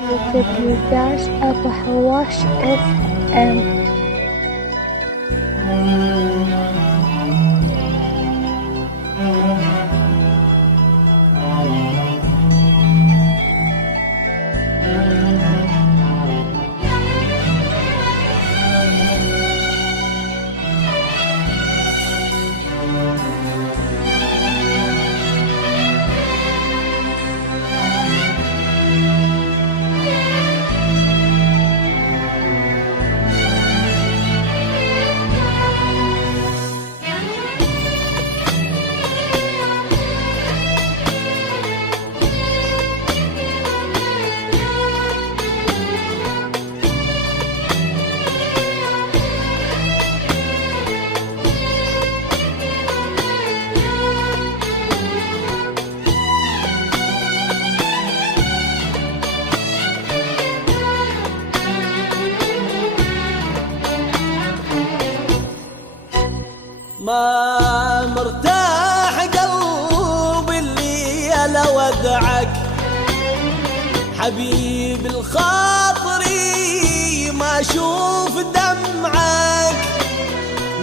www.abahawash.fm. ما مرتاح قلبي اللي الا ودعك حبيب الخاطري ما اشوف دمعك.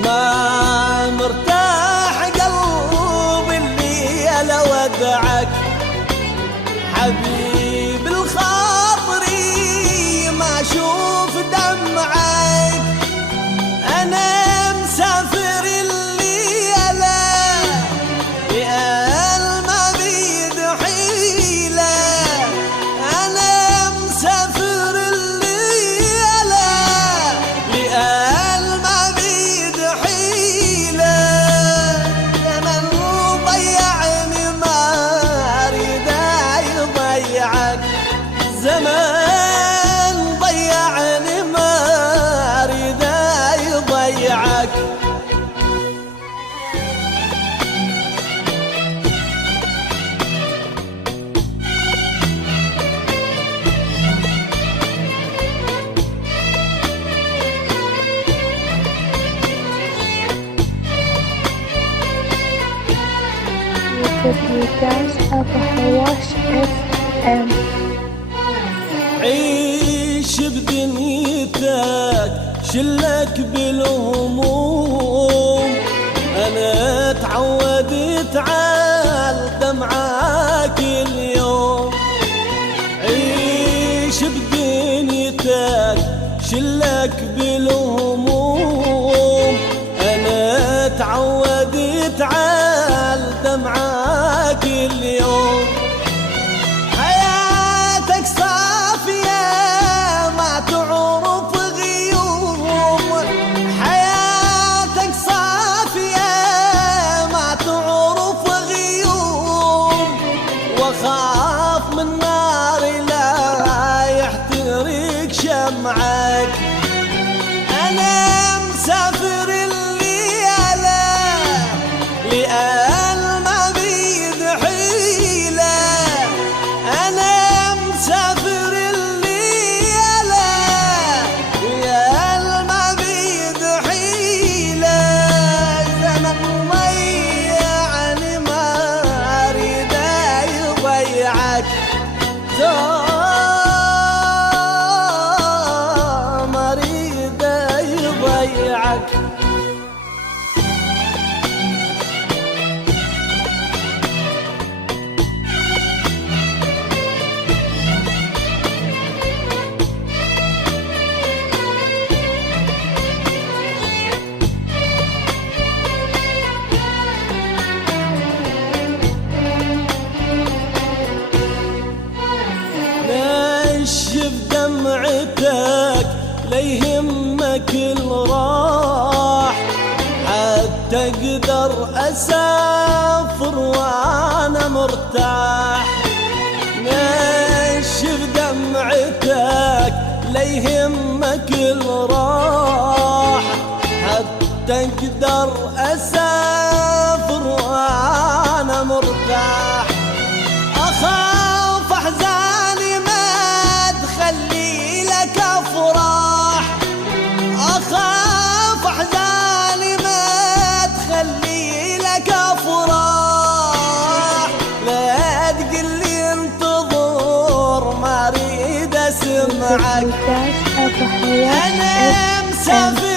ما مرتاح قلبي اللي الا ودعك حبيب الخاطري ما اشوف دمعك. انا مسافر زمان ضيعني ما اريد يضيعك. www.abahawash.fm. عيش بدنيتك شلك بالهموم. انا تعودت على دمعك اليوم. عيش بدنيتك شلك بالهموم. انا تعودت على دمعك اليوم. واخاف من نار لا يحترق شمعك. انا مسافر الليالة لأن ما بيد حيلة. انا مسافر الليالة لأن ما بيد حيلة. زمن ضيعني ما اريد يضيعك. ما اريد يضيعك. نشف دمعتك لا يهمك الراح حتى اقدر اسافر وانا مرتاح. نشف دمعتك لا يهمك الراح حتى اقدر اسافر وانا مرتاح. اخاف احزاني ما تخلي لك افراح. اخاف احزاني ما تخلي لك افراح. لا تقلي مونتاج أبو حياة أنا مسافر